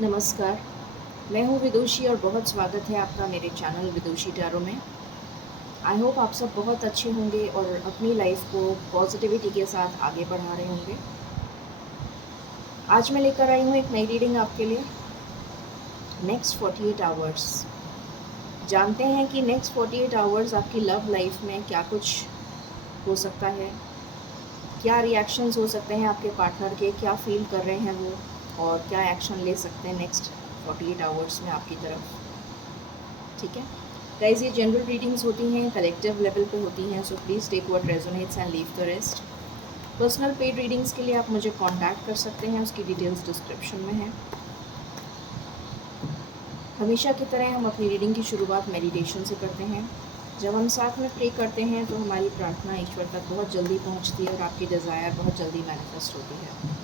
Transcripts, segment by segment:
नमस्कार, मैं हूँ विदुषी और बहुत स्वागत है आपका मेरे चैनल विदुषी टैरो में। आई होप आप सब बहुत अच्छे होंगे और अपनी लाइफ को पॉजिटिविटी के साथ आगे बढ़ा रहे होंगे। आज मैं लेकर आई हूँ एक नई रीडिंग आपके लिए। Next 48 hours. जानते हैं कि नेक्स्ट 48 आवर्स आपकी लव लाइफ में क्या कुछ हो सकता है, क्या रिएक्शंस हो सकते हैं आपके पार्टनर के, क्या फील कर रहे हैं वो और क्या एक्शन ले सकते हैं नेक्स्ट 48 आवर्स में आपकी तरफ। ठीक है गाइज, ये जनरल रीडिंग्स होती हैं, कलेक्टिव लेवल पे होती हैं, so please take what resonates and leave the rest. Personal paid readings के लिए आप मुझे कांटेक्ट कर सकते हैं, उसकी डिटेल्स डिस्क्रिप्शन में है। हमेशा की तरह हम अपनी रीडिंग की शुरुआत मेडिटेशन से करते हैं। जब हम साथ में प्रे करते हैं तो हमारी प्रार्थना ईश्वर तक बहुत जल्दी पहुंचती है और आपकी डिज़ायर बहुत जल्दी मैनिफेस्ट होती है।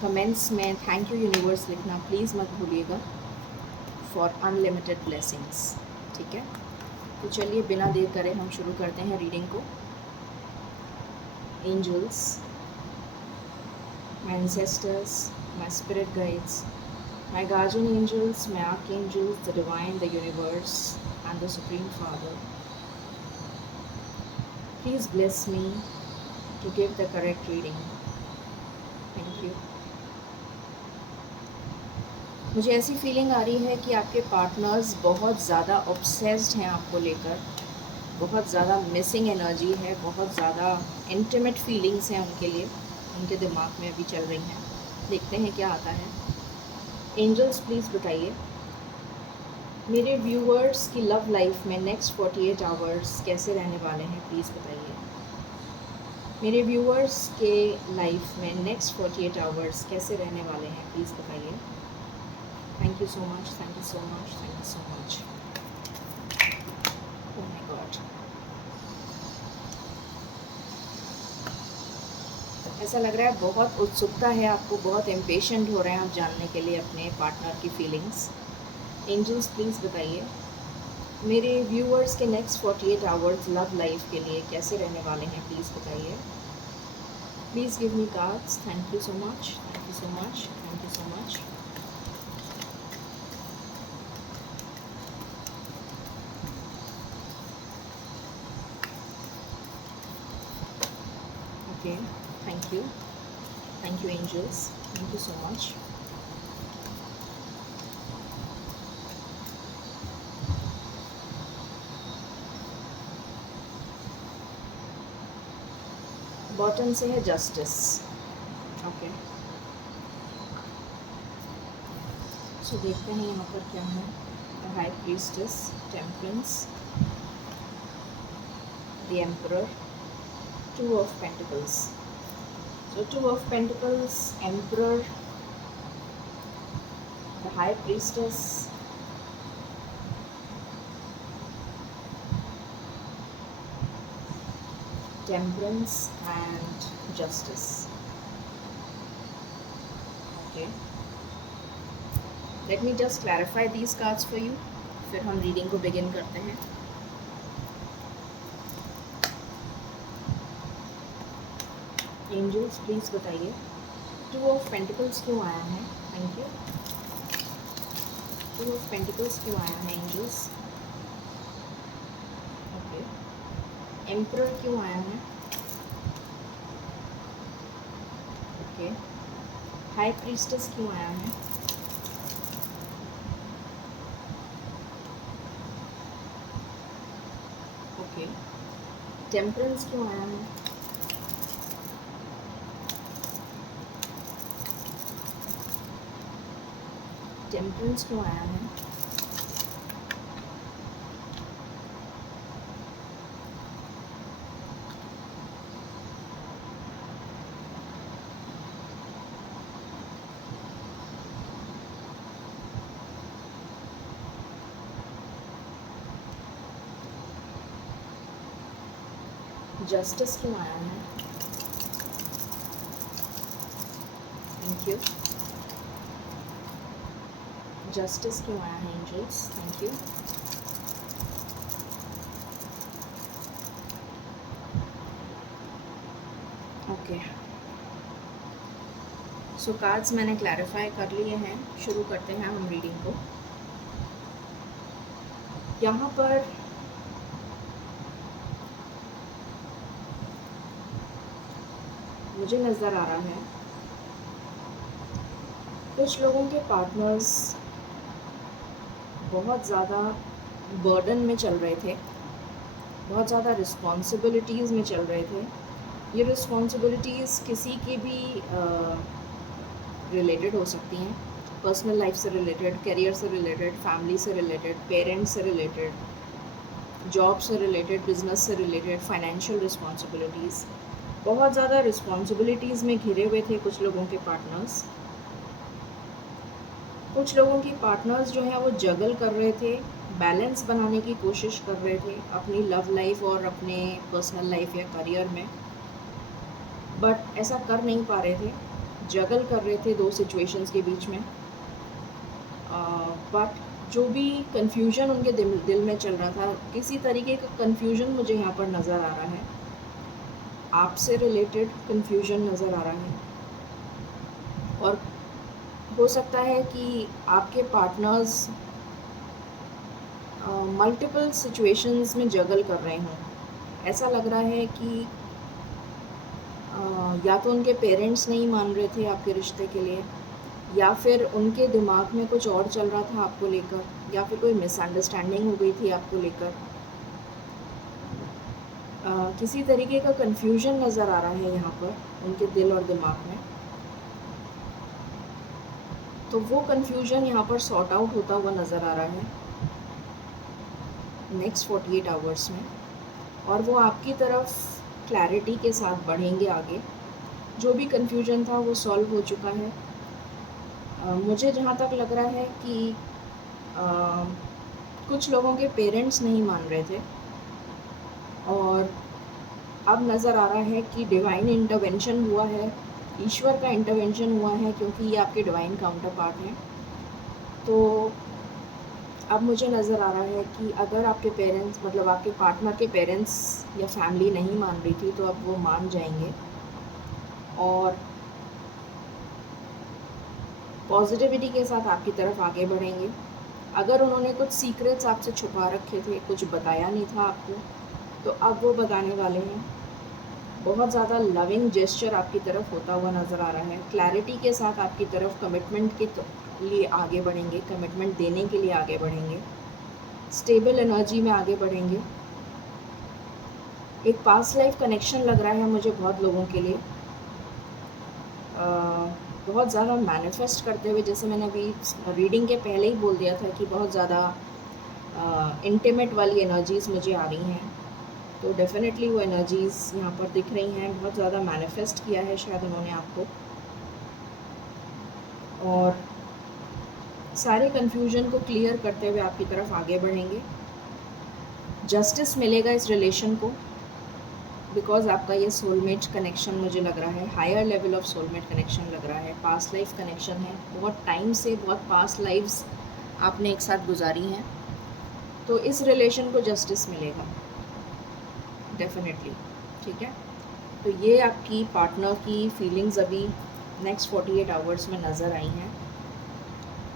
कमेंट्स में थैंक यू यूनिवर्स लिखना प्लीज़ मत भूलिएगा फॉर अनलिमिटेड ब्लेसिंग्स। ठीक है, तो चलिए बिना देर करे हम शुरू करते हैं रीडिंग को। Angels, my ancestors, my spirit guides, my guardian angels, my archangels, the divine, the universe and the supreme father, please bless me to give the correct reading. Thank you. मुझे ऐसी फीलिंग आ रही है कि आपके partners बहुत ज़्यादा obsessed हैं आपको लेकर, बहुत ज़्यादा मिसिंग एनर्जी है, बहुत ज़्यादा इंटीमेट फीलिंग्स हैं उनके लिए, उनके दिमाग में अभी चल रही हैं। देखते हैं क्या आता है। एंजल्स प्लीज़ बताइए मेरे व्यूअर्स की लव लाइफ में नेक्स्ट 48 आवर्स कैसे रहने वाले हैं, प्लीज़ बताइए। मेरे व्यूअर्स के लाइफ में नेक्स्ट 48 आवर्स कैसे रहने वाले हैं, प्लीज़ बताइए। Thank you so much, thank you so much, thank you so much. Oh my God, ऐसा लग रहा है बहुत उत्सुकता है आपको, बहुत इम्पेशेंट हो रहे हैं आप जानने के लिए अपने पार्टनर की फीलिंग्स। एंजल्स प्लीज़ बताइए मेरे व्यूअर्स के नेक्स्ट 48 आवर्स लव लाइफ के लिए कैसे रहने वाले हैं, प्लीज़ बताइए। Please give me cards. Thank you so much, thank you so much, thank you so much. Okay, thank you angels, thank you so much. Bottom से है जस्टिस। ओके, सो देखते हैं यहाँ पर क्या है। The high priestess, temperance, the emperor, two of pentacles. So two of pentacles, emperor, the high priestess, temperance and justice. Okay, let me just clarify these cards for you, फिर हम reading को begin करते हैं। Angels please बताइए two of pentacles क्यों आया है। Thank you. Two of pentacles क्यों आया है एंजल्स। ओके, एम्परर क्यों आया है। ओके, हाई प्रीस्टेस क्यों आया है। ओके, टेम्परेंस क्यों आया है। टेम्परेंस क्यों आया है। जस्टिस क्यों आया है। Thank you. जस्टिस क्यों आया है angels. Thank you. Okay, so cards मैंने क्लैरिफाई कर लिए हैं, शुरू करते हैं हम रीडिंग को। यहाँ पर मुझे नज़र आ रहा है कुछ लोगों के पार्टनर्स बहुत ज़्यादा बर्डन में चल रहे थे, बहुत ज़्यादा रिस्पॉन्सिबिलिटीज़ में चल रहे थे। ये रिस्पॉन्सिबिलिटीज़ किसी की भी रिलेटेड हो सकती हैं, पर्सनल लाइफ से रिलेटेड, करियर से रिलेटेड, फैमिली से रिलेटेड, पेरेंट्स से रिलेटेड, जॉब से रिलेटेड, बिजनेस से रिलेटेड, फाइनेंशियल रिस्पॉन्सिबिलिटीज़। बहुत ज़्यादा रिस्पॉन्सिबिलिटीज़ में घिरे हुए थे कुछ लोगों के पार्टनर्स। कुछ लोगों के पार्टनर्स जो हैं वो जगल कर रहे थे, बैलेंस बनाने की कोशिश कर रहे थे अपनी लव लाइफ और अपने पर्सनल लाइफ या करियर में, बट ऐसा कर नहीं पा रहे थे, जगल कर रहे थे दो सिचुएशंस के बीच में। बट जो भी कन्फ्यूजन उनके दिल में चल रहा था, किसी तरीके का कन्फ्यूजन मुझे यहाँ पर नज़र आ रहा है, आपसे रिलेटेड कन्फ्यूजन नज़र आ रहा है। और हो सकता है कि आपके पार्टनर्स मल्टीपल सिचुएशंस में जगल कर रहे हों। ऐसा लग रहा है कि या तो उनके पेरेंट्स नहीं मान रहे थे आपके रिश्ते के लिए, या फिर उनके दिमाग में कुछ और चल रहा था आपको लेकर, या फिर कोई मिसअंडरस्टैंडिंग हो गई थी आपको लेकर। किसी तरीके का कन्फ्यूजन नज़र आ रहा है यहाँ पर उनके दिल और दिमाग में। तो वो कन्फ्यूजन यहाँ पर सॉर्ट आउट होता हुआ नज़र आ रहा है नेक्स्ट 48 आवर्स में, और वो आपकी तरफ क्लैरिटी के साथ बढ़ेंगे आगे। जो भी कन्फ्यूजन था वो सॉल्व हो चुका है। मुझे जहाँ तक लग रहा है कि कुछ लोगों के पेरेंट्स नहीं मान रहे थे, और अब नज़र आ रहा है कि डिवाइन इंटरवेंशन हुआ है, ईश्वर का इंटरवेंशन हुआ है, क्योंकि ये आपके डिवाइन काउंटर पार्ट हैं। तो अब मुझे नज़र आ रहा है कि अगर आपके पेरेंट्स, मतलब आपके पार्टनर के पेरेंट्स या फैमिली नहीं मान रही थी, तो अब वो मान जाएंगे और पॉजिटिविटी के साथ आपकी तरफ आगे बढ़ेंगे। अगर उन्होंने कुछ सीक्रेट्स आपसे छुपा रखे थे, कुछ बताया नहीं था आपको, तो अब वो बताने वाले हैं। बहुत ज़्यादा लविंग जेस्चर आपकी तरफ होता हुआ नज़र आ रहा है। क्लैरिटी के साथ आपकी तरफ कमिटमेंट के लिए आगे बढ़ेंगे, कमिटमेंट देने के लिए आगे बढ़ेंगे, स्टेबल एनर्जी में आगे बढ़ेंगे। एक पास्ट लाइफ कनेक्शन लग रहा है मुझे बहुत लोगों के लिए, बहुत ज़्यादा मैनिफेस्ट करते हुए, जैसे मैंने अभी रीडिंग के पहले ही बोल दिया था कि बहुत ज़्यादा इंटीमेट वाली एनर्जीज़ मुझे आ रही हैं। तो डेफ़िनेटली वो एनर्जीज़ यहाँ पर दिख रही हैं। बहुत ज़्यादा मैनिफेस्ट किया है शायद उन्होंने आपको, और सारे कन्फ्यूजन को क्लियर करते हुए आपकी तरफ आगे बढ़ेंगे। जस्टिस मिलेगा इस रिलेशन को, बिकॉज आपका ये सोलमेट कनेक्शन मुझे लग रहा है, higher level of soulmate connection लग रहा है, पास्ट लाइफ कनेक्शन है। बहुत टाइम से, बहुत पास्ट लाइफ्स आपने एक साथ गुजारी हैं, तो इस रिलेशन को जस्टिस मिलेगा डेफिनेटली। ठीक है, तो ये आपकी पार्टनर की फीलिंग्स अभी नेक्स्ट 48 आवर्स में नज़र आई हैं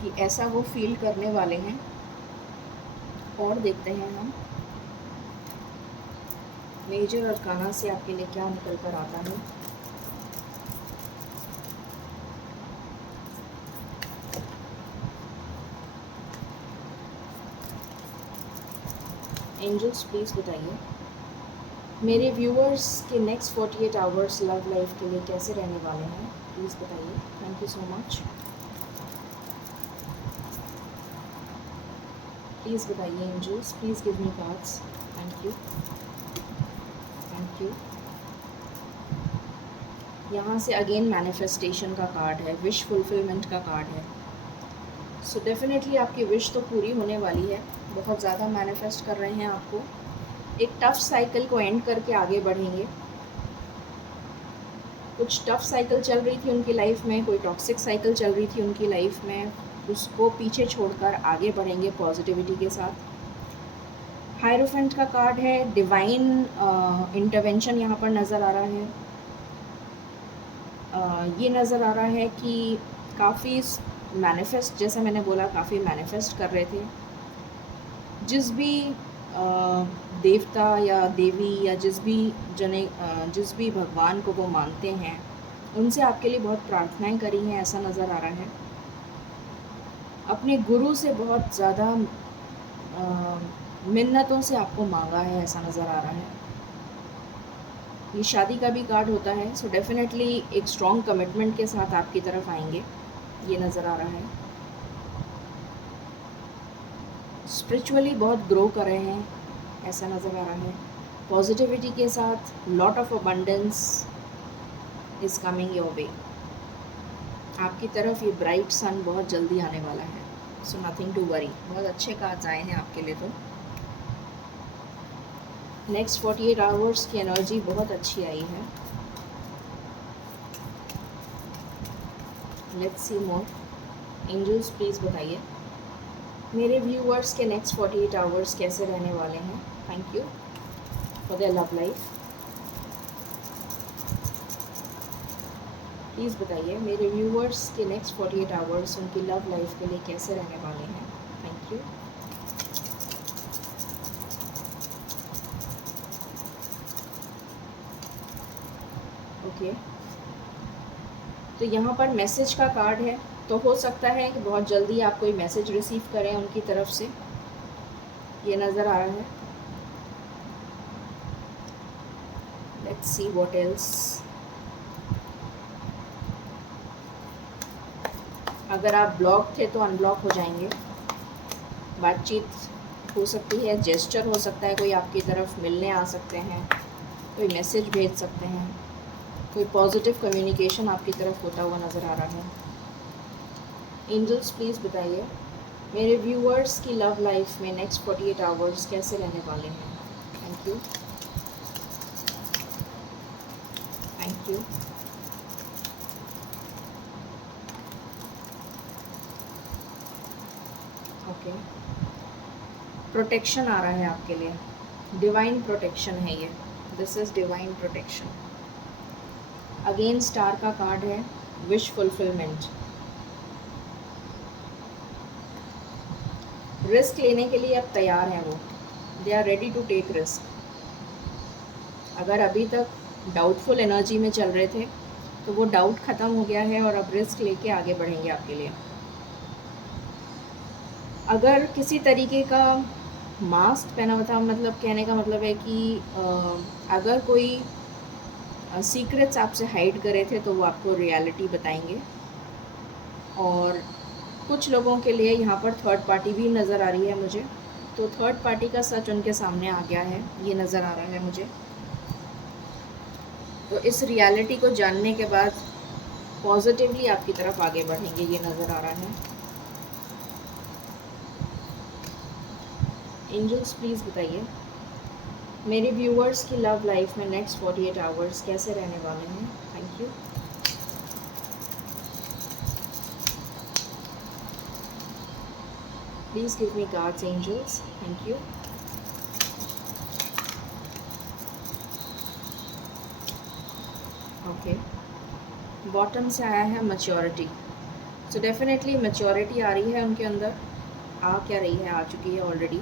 कि ऐसा वो फील करने वाले हैं। और देखते हैं हम मेजर अरकाना से आपके लिए क्या निकल कर आता है। एंजल्स प्लीज़ बताइए मेरे व्यूअर्स के नेक्स्ट 48 आवर्स लव लाइफ के लिए कैसे रहने वाले हैं, प्लीज़ बताइए। Thank you so much. Please बताइए angels, please give me cards. Thank you, thank you. यहाँ से अगेन मैनिफेस्टेशन का कार्ड है, विश फुलफिलमेंट का कार्ड है। सो डेफिनेटली आपकी विश तो पूरी होने वाली है। बहुत ज़्यादा मैनिफेस्ट कर रहे हैं आपको, एक टफ़ साइकिल को एंड करके आगे बढ़ेंगे। कुछ टफ़ साइकिल चल रही थी उनकी लाइफ में, कोई टॉक्सिक साइकिल चल रही थी उनकी लाइफ में, उसको पीछे छोड़कर आगे बढ़ेंगे पॉजिटिविटी के साथ। हायरोफेंट का कार्ड है, डिवाइन इंटरवेंशन यहाँ पर नज़र आ रहा है। ये नज़र आ रहा है कि काफ़ी मैनिफेस्ट, जैसे मैंने बोला, काफ़ी मैनिफेस्ट कर रहे थे। जिस भी देवता या देवी या जिस भी भगवान को वो मानते हैं, उनसे आपके लिए बहुत प्रार्थनाएं करी हैं, ऐसा नज़र आ रहा है। अपने गुरु से बहुत ज़्यादा मिन्नतों से आपको मांगा है, ऐसा नज़र आ रहा है। ये शादी का भी कार्ड होता है, सो डेफिनेटली एक स्ट्रॉन्ग कमिटमेंट के साथ आपकी तरफ आएंगे, ये नज़र आ रहा है। स्पिरिचुअली बहुत ग्रो कर रहे हैं, ऐसा नज़र आ रहा है। पॉजिटिविटी के साथ lot of abundance is coming your way. आपकी तरफ ये ब्राइट सन बहुत जल्दी आने वाला है, सो नथिंग टू वरी। बहुत अच्छे कार्ड्स आए हैं आपके लिए। तो नेक्स्ट 48 आवर्स की एनर्जी बहुत अच्छी आई है। Let's see more. Angels please बताइए मेरे व्यूअर्स के नेक्स्ट 48 आवर्स कैसे रहने वाले हैं। Thank you for their love life. Please बताइए मेरे व्यूअर्स के नेक्स्ट 48 आवर्स उनकी लव लाइफ के लिए कैसे रहने वाले हैं। Thank you. ओके, तो यहाँ पर मैसेज का कार्ड है, तो हो सकता है कि बहुत जल्दी आप कोई मैसेज रिसीव करें उनकी तरफ से, ये नज़र आ रहा है। Let's see what else. अगर आप ब्लॉक थे तो अनब्लॉक हो जाएंगे। बातचीत हो सकती है, जेस्चर हो सकता है, कोई आपकी तरफ मिलने आ सकते हैं, कोई मैसेज भेज सकते हैं, कोई पॉजिटिव कम्युनिकेशन आपकी तरफ होता हुआ नज़र आ रहा है। एंजल्स प्लीज़ बताइए मेरे व्यूअर्स की लव लाइफ में नेक्स्ट 48 आवर्स कैसे रहने वाले हैं। Thank you, thank you. Okay, protection आ रहा है आपके लिए, डिवाइन प्रोटेक्शन है ये। This is divine protection. Again star का कार्ड है, विश फुलफिलमेंट। रिस्क लेने के लिए अब तैयार हैं वो, they are ready to take risk. अगर अभी तक डाउटफुल एनर्जी में चल रहे थे तो वो डाउट ख़त्म हो गया है और अब रिस्क लेके आगे बढ़ेंगे आपके लिए। अगर किसी तरीके का मास्क पहना हुआ था, मतलब कहने का मतलब है कि अगर कोई सीक्रेट्स आपसे हाइड करे थे तो वो आपको रियलिटी बताएंगे। और कुछ लोगों के लिए यहाँ पर थर्ड पार्टी भी नज़र आ रही है मुझे, तो थर्ड पार्टी का सच उनके सामने आ गया है, ये नज़र आ रहा है मुझे। तो इस रियलिटी को जानने के बाद पॉजिटिवली आपकी तरफ आगे बढ़ेंगे, ये नज़र आ रहा है। एंजल्स प्लीज़ बताइए मेरे व्यूअर्स की लव लाइफ में नेक्स्ट 48 आवर्स कैसे रहने वाले हैं। Thank you. Please give me cards angels. Thank you. Okay, bottom से आया है मैच्योरिटी। सो डेफिनेटली मैच्योरिटी आ रही है उनके अंदर, आ क्या रही है, आ चुकी है ऑलरेडी।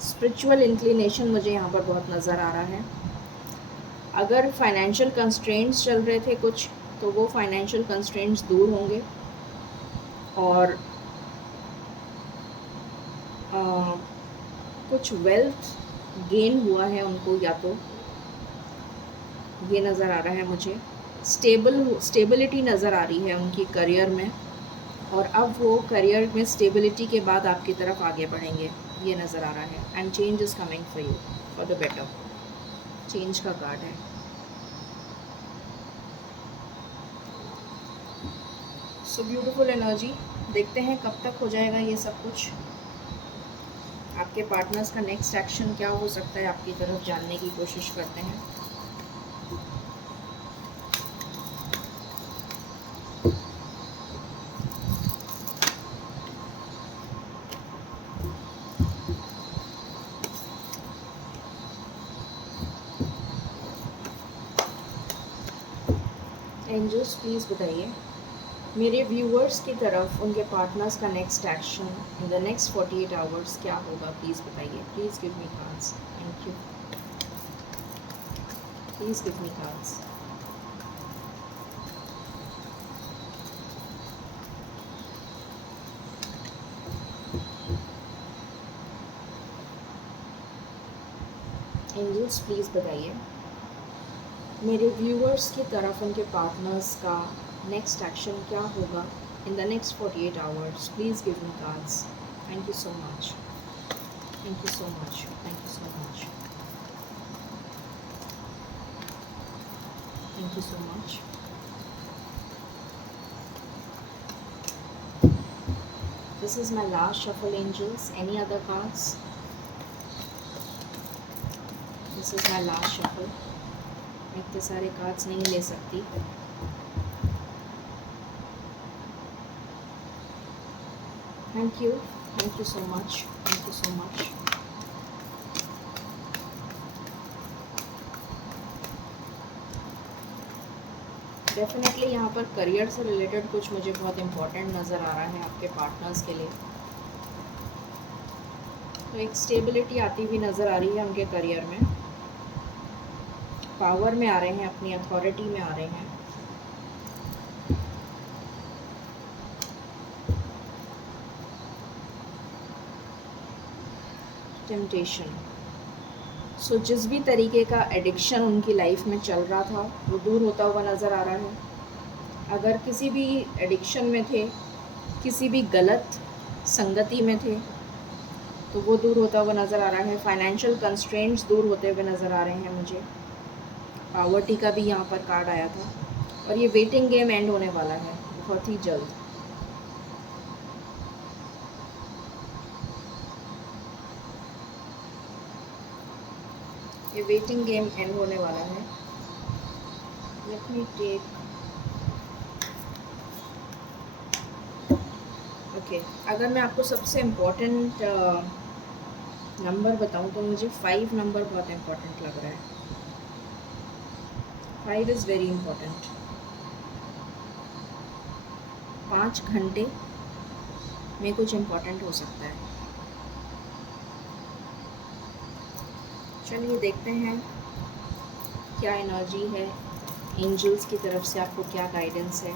स्पिरिचुअल इंक्लिनेशन मुझे यहाँ पर बहुत नज़र आ रहा है। अगर फाइनेंशियल कंस्ट्रेंट्स चल रहे थे कुछ, तो वो फाइनेंशियल कंस्ट्रेंट्स दूर होंगे और कुछ वेल्थ गेन हुआ है उनको, या तो ये नज़र आ रहा है मुझे। स्टेबिलिटी नज़र आ रही है उनकी करियर में, और अब वो करियर में स्टेबिलिटी के बाद आपकी तरफ आगे बढ़ेंगे, ये नज़र आ रहा है। And change is coming for you for the better. Change का कार्ड है। So beautiful energy. देखते हैं कब तक हो जाएगा ये सब कुछ। आपके पार्टनर्स का नेक्स्ट एक्शन क्या हो सकता है, आपकी तरफ जानने की कोशिश करते हैं। एंजल्स प्लीज़ बताइए मेरे व्यूअर्स की तरफ उनके पार्टनर्स का next action in the next 48 hours क्या होगा, प्लीज़ बताइए। Please give me cards, thank you. Please give me cards. Angels please बताइए मेरे व्यूअर्स की तरफ उनके पार्टनर्स का नेक्स्ट एक्शन क्या होगा इन the next 48 hours, please give me cards. Thank you so much, thank you so much, thank you so much, thank you so much. This is my last shuffle, angels. Any other cards? This is my last shuffle. मैं इतने सारे cards नहीं ले सकती। Thank you so much, thank you so much. Definitely यहाँ पर career से related कुछ मुझे बहुत इम्पोर्टेंट नज़र आ रहा है आपके पार्टनर्स के लिए। तो एक स्टेबिलिटी आती हुई नज़र आ रही है उनके करियर में, पावर में आ रहे हैं, अपनी अथॉरिटी में आ रहे हैं। टेम्पटेशन, सो जिस भी तरीके का एडिक्शन उनकी लाइफ में चल रहा था वो दूर होता हुआ नज़र आ रहा है। अगर किसी भी एडिक्शन में थे, किसी भी गलत संगति में थे, तो वो दूर होता हुआ नज़र आ रहा है। फाइनेंशियल कंस्ट्रेंट्स दूर होते हुए नज़र आ रहे हैं मुझे। पावर्टी का भी यहाँ पर कार्ड आया था और ये वेटिंग गेम एंड होने वाला है बहुत ही जल्द। ये वेटिंग गेम एंड होने वाला है। Let me take okay. अगर मैं आपको सबसे इम्पोर्टेंट नंबर बताऊं तो मुझे 5 नंबर बहुत इम्पोर्टेंट लग रहा है। 5 इज़ वेरी इम्पोर्टेंट। 5 घंटे में कुछ इम्पोर्टेंट हो सकता है। चलिए देखते हैं क्या एनर्जी है, एंजल्स की तरफ से आपको क्या गाइडेंस है।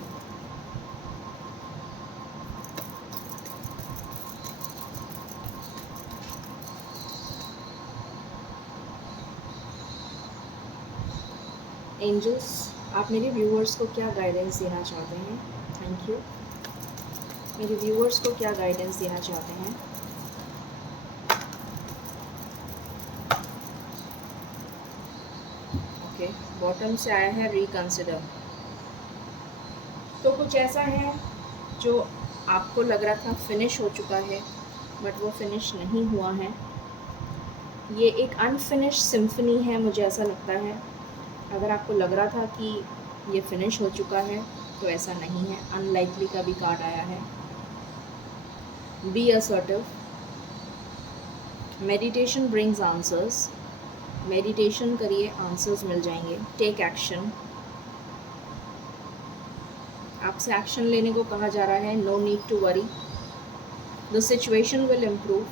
एंजल्स, आप मेरे व्यूअर्स को क्या गाइडेंस देना चाहते हैं? Thank you. मेरे व्यूअर्स को क्या गाइडेंस देना चाहते हैं? ओके, बॉटम से आया है रिकंसिडर। तो कुछ ऐसा है जो आपको लग रहा था फिनिश हो चुका है बट वो फिनिश नहीं हुआ है। ये एक अनफिनिश सिम्फनी है, मुझे ऐसा लगता है। अगर आपको लग रहा था कि ये फिनिश हो चुका है तो ऐसा नहीं है। अनलाइकली का भी कार्ड आया है। Be assertive, meditation brings answers. Meditation करिए, आंसर्स मिल जाएंगे। टेक एक्शन, आपसे एक्शन लेने को कहा जा रहा है। No need to worry, the situation will improve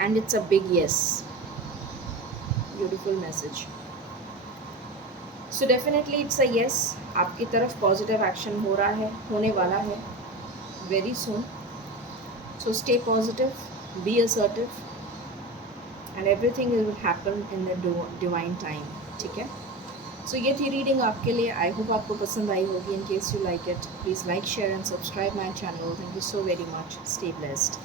and it's a big yes. Beautiful message. So definitely it's a yes. आपकी तरफ पॉजिटिव एक्शन हो रहा है, होने वाला है very soon. So stay positive, be assertive and everything will happen in the divine time. ठीक है, सो ये थी रीडिंग आपके लिए। आई होप आपको पसंद आई होगी। In case you like it, please like, share and subscribe my channel. Thank you so very much. Stay blessed.